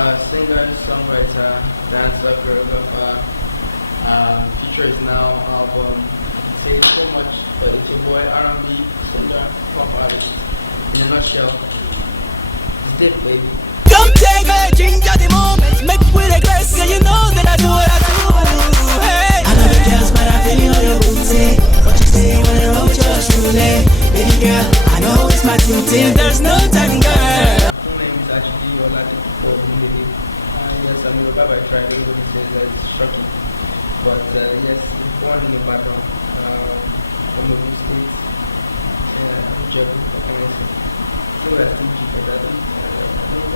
Singer-Songwriter, dancer, choreographer. Future is now album. Say so much, but it's your boy R&B singer, pop artist. In a nutshell, Dipp, baby. Come take a ginger the moment, make with a grace, and you know that I do what I do. Hey, I love you girls, but I feel you on your booty. What you say when I wrote yours truly, baby girl, I know it's my duty. There's no time, girl. My name is actually Oladipupo Ogundele. Yes, I'm Yoruba by tribe. Everybody says that it's shocking, but yes, born in Ibadan, from Oyo State, Nigeria. So that's Fuji for that. I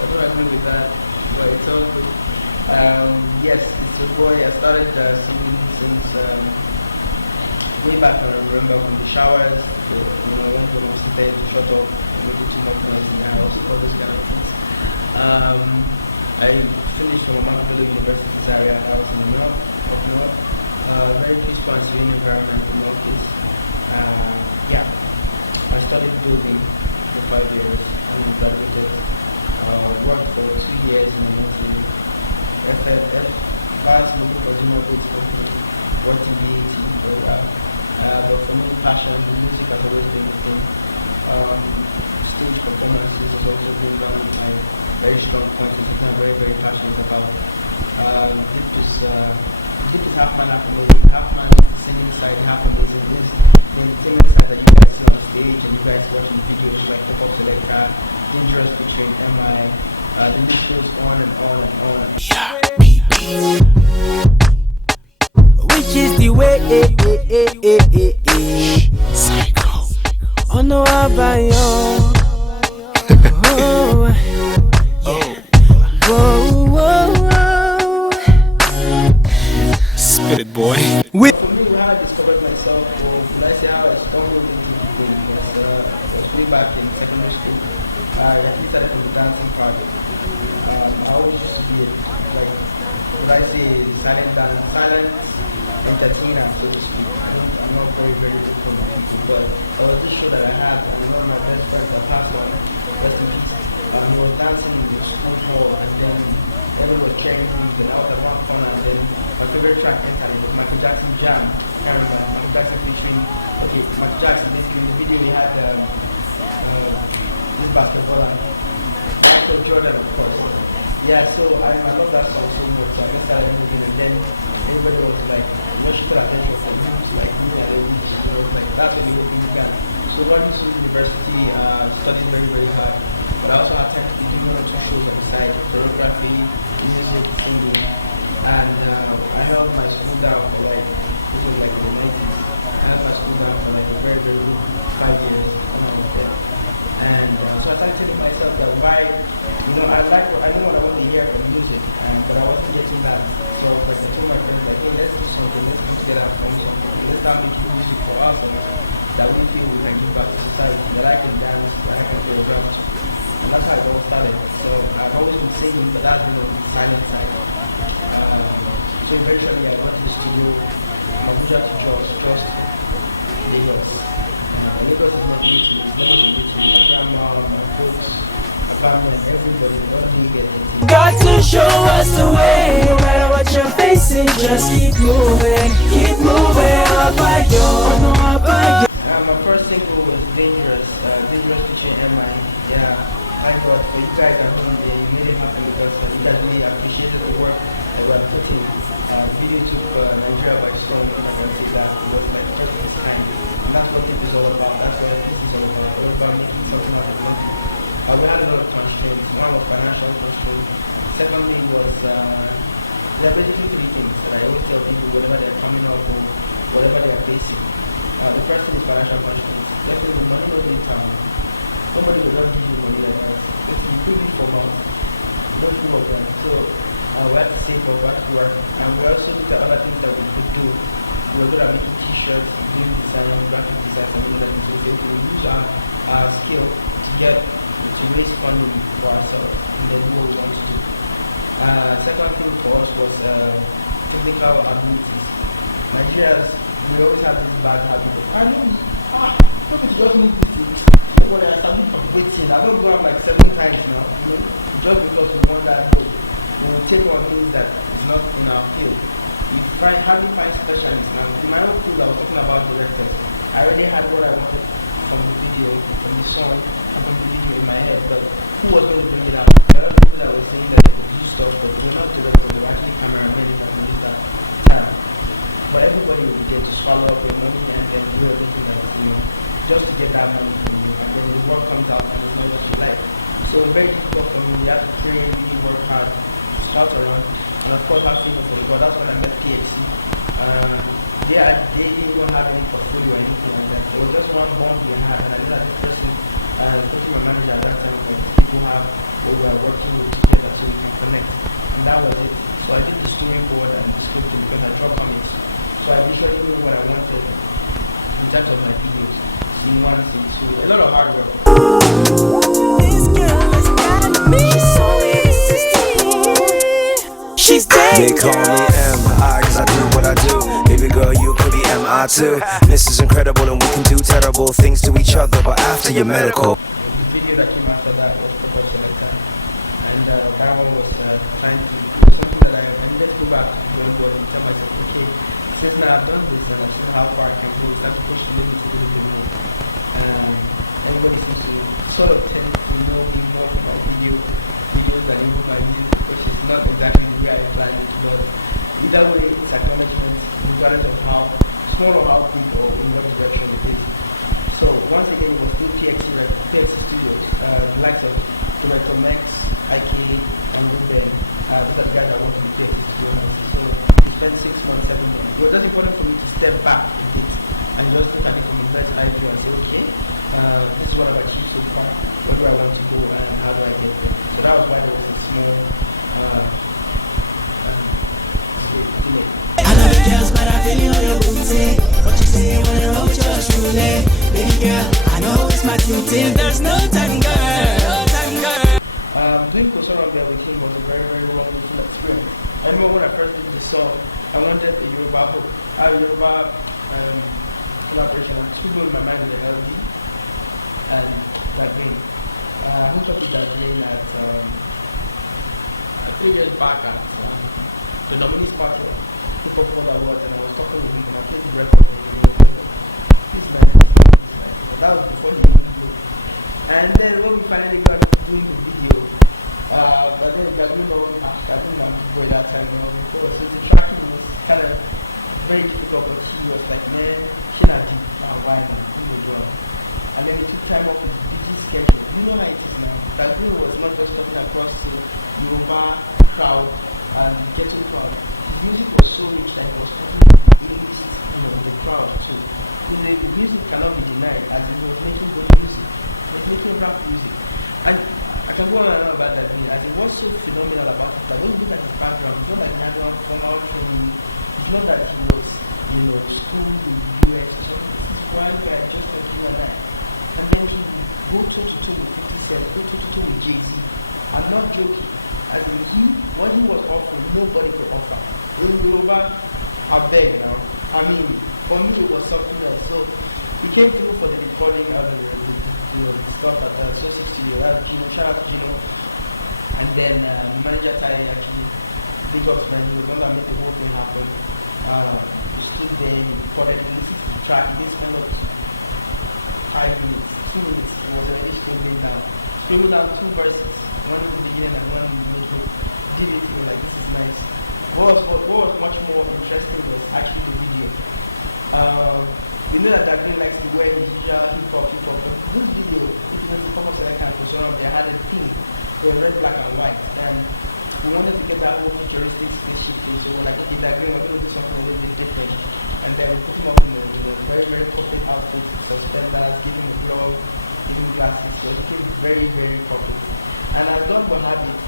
don't agree with that, but it's all good. Yes, it's a boy. I started singing since way back. I remember from the showers, when the most day to shut off, making too much noise in the house, all those kind of things. I finished from Ahmadu University, Zaria. I was in New York, up north. Very peaceful and serene environment in the office. Yeah, I studied building for 5 years and graduated. Worked for 2 years in a multi vast consumer goods company. Worked in B.Sc for a while. But for me, passion, the music has always been the thing. Stage performances has also been one of my very strong points. It's something I'm very, very passionate about. Dipp is half man, half amazing. Half man singing side, half amazing. This the entertainment side that you guys see on stage and you guys watching videos like Pop Up Selector, Dangerous featuring MI, the list goes on and on and on. Which is the way, Psycho. Oh no, I buy you. Spit it, boy. For me, how I discovered myself was, I say how I stumbled into it was way back in secondary school. I actually started from the dancing part. I always used to be like, silent entertainer, so to speak. I'm not very, very good for my people, but there was this show that I had, and one of my best friends, that passed on, rest in peace. He was dancing in the school hall, and then everyone was cheering him, and I was at one corner, and then my favorite track then had it was Michael Jackson Jam. I can't remember, Michael Jackson featuring, Michael Jackson, in the video he had this basketballer, Michael Jordan, of course. Yeah, so I love that song so much, so I started moving, and then everybody was like, what should put attention for moves, like me and the moves, like that's when the whole thing began. So running to university, studying very, very hard, but I also had time to do one or two shows on the side, choreography, music, singing, and I held my school down for like, this was like in the 90s, I held my school down for like a very, very good 5 years, something like that. And so I started telling myself that why, I know what I want to hear from music, but I wasn't getting that. So like I told my friends, like, hey, let's do something, let's put together and find something. Let's start making music for us that we feel we can give back to society, that I can dance, that I can choreograph. And that's how it all started. So I've always been singing, but that's been the silent side. So eventually I got to the studio, Abuja to Jos, Lagos. Lagos is not easy, it's never been easy. My grandma, my folks, my family, and everybody, all they get. Got to show us the way. No matter what you're facing, just keep moving up I go, no up I go. My first single was Dangerous featuring MI. Yeah, thank God for you guys at home. They made it happen because you guys really appreciated the work that we are putting. The video took Nigeria by storm, and I can say that it was like first of its kind. And that's what it is all about. That's what it is all about. All about making something out of nothing. We had a lot of constraints. One was financial constraints. Secondly was, there are basically three things that I always tell people whenever they're coming up or whatever they are facing. The first thing is financial constraints. Let's say the money doesn't come. Nobody will not give you money like that. If you do it for money, you don't do what then. So we have to save up, we have to work. And we also look at other things that we could do. We were good at making t-shirts, doing design, graphic design, and all that. We use our skill to get to raise funding for ourselves and then do what we want to do. Second thing for us was technical abilities. Nigerians, we always have this bad habit of, nobody just need this. Nobody has something from waiting. I don't go up like 7 times now, just because we want that goal. we will take on things that is not in our field. How do you find specialists now? In my own field, I was talking about directors. I already had what I wanted from the video, from the song, and from the video in my head, but who was going to bring it out? There are people that were saying that they could do stuff, but we're not directors, we're actually cameramen that can do that. But everybody will get to swallow up your money and then do everything that just to get that money from you, and then the work comes out and it's not what you like. So it's very difficult for me. You have to train, really work hard, start around, and of course have people for you. But that's when I met B.Sc. They didn't even have any portfolio or anything like that. It was just one bond we had, and I knew that this person, my manager at that time, was people have what we are working with together so we can connect. And that was it. So I did the storyboard and the scripting because I draw comics. So I usually knew what I wanted in terms of my videos. Scene 1, scene 2, a lot of hard work. This girl has got me, she's so irresistible. She's They call me M.I. cause I do what I do. Baby girl, you could be M.I. too. This is incredible and we can do terrible things to each other, but after your medical. The video that came after that was Choreography. And that one was trying to something that I needed to go back to the board and tell myself, okay, since now I've done this and I've seen how far I can go, that's push the limits a little bit more. Everybody seems to sort of tend to know me more about videos than even my music, which is not exactly the way I planned it, but either way, it's acknowledgement, regardless of how small or how big or in what direction it is. So once again, it was through P.Sc Studios, the likes of Director Max, IK, and Ruben, these are the guys that work with P.Sc Studios. So we spent 6 months, 7 months. It was just important for me to step back a bit and just look at it from the best eye view and say, okay, this is what I've achieved so far, where do I want to go and how do I get there. So that was why there was a small delay. I know the girls, but I feel you on your booty. What you say when I roll your shoulder? Baby girl, I know it's my duty. There's no time, girl, no time, girl. Doing Choreography with him was a very, very wonderful experience. I remember when I first did the song, I wanted a Yoruba hook. I had a Yoruba collaboration. I stood with my manager, LD, and Davies. I hooked up with Davies at 3 years back at the Nominees Park Hip Hop Awards, and I was talking with him and I played the record for him. This man, that was before he even knew. And then when we finally got doing the video, but then Davies always asked, I think I'm boy that time, so the tracking was kind of very difficult, but she was like, man, she not do now, why not? Do the job. And then it took time off with the busy schedule. You know how it is now. Davies was not just talking across the Yoruba crowd and getting crowd. His music was so rich that it was talking to the crowd too. So the music cannot be denied, and he was making good music. He was making rap music. And I can go on and on about that, and it was so phenomenal about it that when you look at his background, it's not like Nigerian formal training, it's not that he was, schooled in the US, so he's one guy just like you and I. And then he go toe-to-toe with 50 Cent, go toe-to-toe with Jay-Z. I'm not joking. I mean, what he was offering, nobody could offer. When Yoruba are big now, I mean, for me it was something else. So he came through for the recording of the stuff at Social Studio. That's Gino, shout out to Gino. And then the manager Tai actually big up to He was the one that made the whole thing happen. He stood there, he recorded, he listened to the track, he didn't spend up 5 minutes, 2 minutes, he was already singing down. So he wrote down 2 verses, one in the beginning and one in the middle. Did it, like, this is nice. What was much more interesting was actually the video. We know that Davies likes to wear his usual hip-hop. This video, if you come up to that kind of person, they had a theme. They were red, black, and white. And we wanted to get that whole futuristic spaceship thing. So we're like, okay, Davies, we're going to do something a little bit different. And then we put him up in a very, very corporate outfit, suspenders, giving the glove, giving glasses. So it became very, very corporate. And I've done what have it.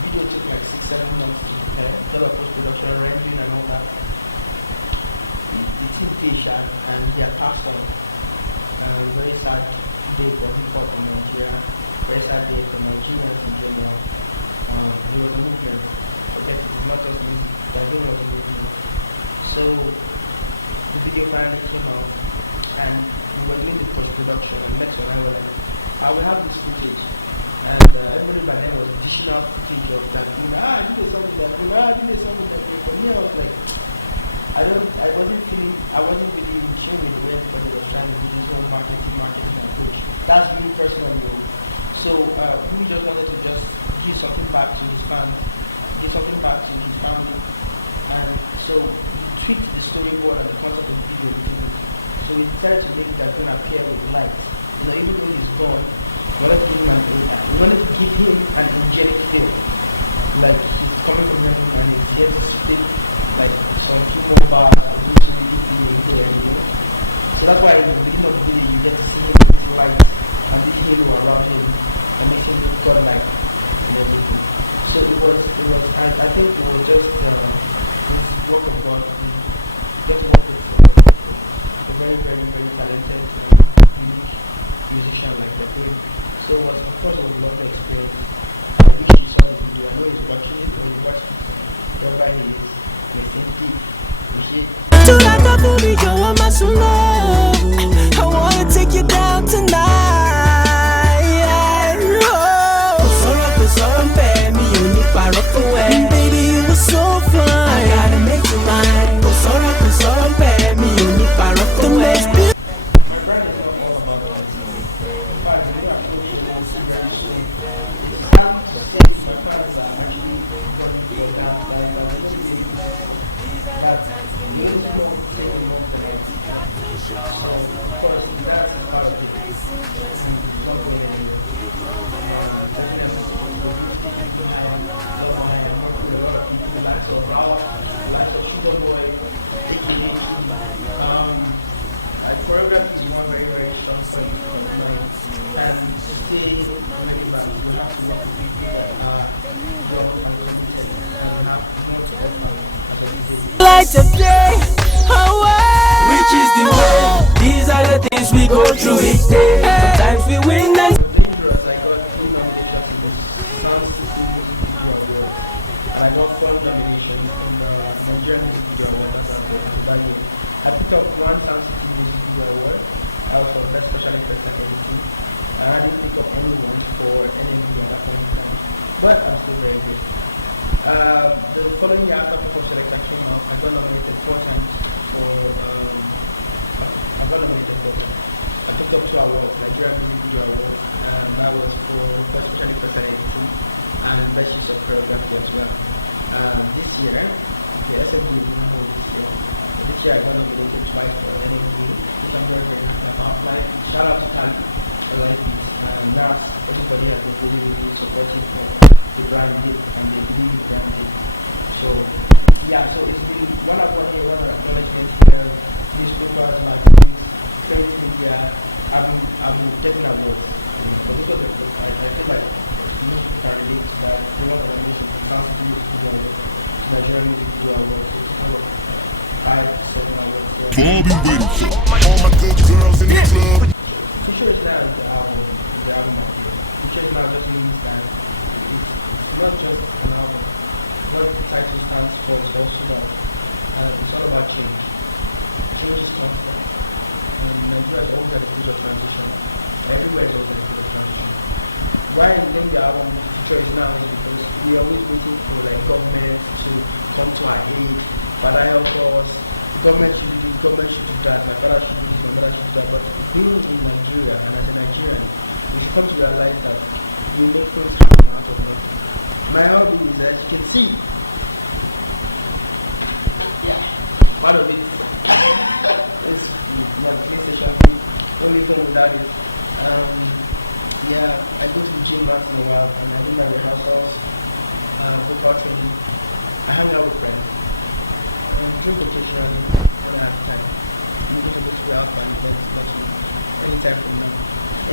Video took like 6-7 months to prepare, a lot of post-production, rendering and all that. The team finished and he had passed on. Very sad day for hip-hop in Nigeria, very sad day for Nigerians in general. He was a movement, forget it, it's not just me, Davies was a movement. So the video finally came out and we were doing the post-production, and next one I was like, I will have this footage. And everybody by then was dishing out footage of that, this So he just wanted to just give something back to his family, and so he tweaked the storyboard and the concept of the video a little bit. So we decided to make it that's going to appear with light. Even when he's gone, we wanted to give him an angelic feel. Like he's coming from heaven and he's here to speak like some few more bars that we should be here. So that's why in the beginning of the video you get to see him with light and this halo around him and makes him look godlike and everything. So I think it was just work of God. Just work with a very, very, very talented, unique musician like that. So of course it was a lot of experience. I wish he saw the video. I know he's watching it or he watched it. Wherever he is, I wanna take you down tonight. Baby, you were so fun. I gotta make you mine. The most beautiful. Choreography is one very, very strong point of mine, and today very bad. We have to Light of day, which is the way. These are the things we go through each day. Sometimes we win and dangerous. I got 2 nominations in this Sound System Music Video Award, and I got 4 nominations in the Nigerian Music Video Awards that year. I picked up 1 Sound System Music Video Award out of Best Special Effects and everything. And I didn't pick up any ones for NMVA at that point in time, but I'm still very good. The following year after Before Selector came out, I got nominated 4 times for I got nominated 4 times. I picked up 2 awards, Nigerian Music Video Awards, and that was for Best Special Effects and editing and Best Use of Choreography as well. This year, the SFD is now this year. This year I got nominated twice for NMVA, which I'm very, very happy about. Like, shout out to Kali, I like it. Nas, everybody has been really, really supportive of the brand Dipp and they believe in brand Dipp. So yeah, so it's been one here, one acknowledgement here, newspapers, magazines, print media. I've been getting awards. But because of I feel like newspapers relate to that. They want to relate to Sound System Music Video Awards, Nigerian Music Video Awards, so it's 5 certain awards. All my good girls in the club. Future is now the album market. Future is now just means that it's not just an album. What the title stands for is also about. It's all about change. Change is constant. And Nigeria has always had a period of transition. Everywhere is always a period of transition. Why in the album Future is now is because we are always waiting for like government to come to our aid, father help us, government should do that, my father should do this, my mother should do that. But being in Nigeria and as a Nigerian, we should come to realize that we make things happen out of nothing. My hobby is that you can see. Yeah, part of it is PlayStation. Only thing without it. Yeah, I go to the gym once in a while and I do my rehearsals, workout training. I hang out with friends. Drink occasionally when I have time. I'm not supposed to go out and anytime from now.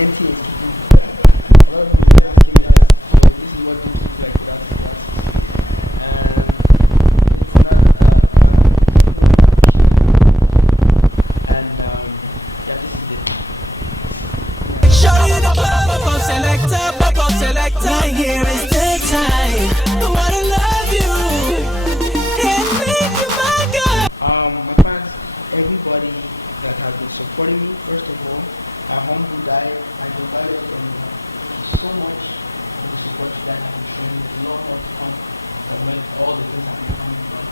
NTA TV. A lot of people are saying that this is what you do like that. Selector, here is the time. I wanna love you and make you my girl. My fans, everybody that has been supporting me, first of all, I'm humble guy. I can value from so much for the support that I've shown. It's not much fun. I went all the things I've been coming from.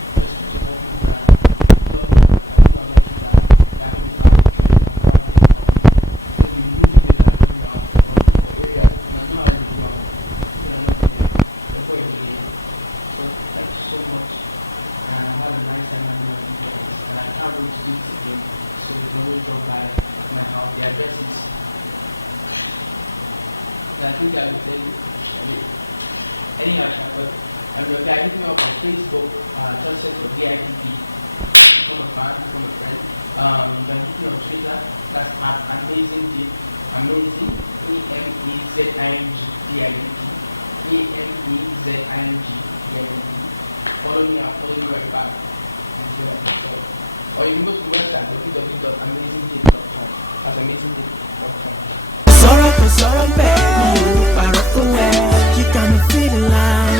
didn't have time, but they are hitting me up on Facebook, just search for B.Sc. Become a fan, become a friend. You can hit me on Twitter, that's at amazing Dipp, amazing, AMEZING. Follow me, I'll follow you right back. Or you can go to the website, www.amazingdipp.com. That's amazingdipp.com. Sorrow, baby, you far off away. You got me feeling like,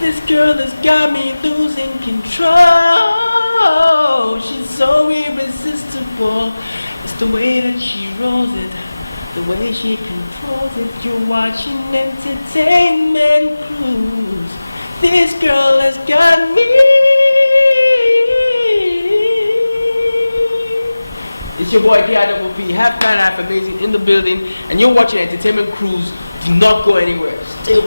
This girl has got me losing control. She's so irresistible. It's the way that she rolls it, the way she controls it. You're watching entertainment cruise. This girl has got me. It's your boy B.I.P. Half amazing in the building, and you're watching Entertainment Cruise. Do not go anywhere. Stay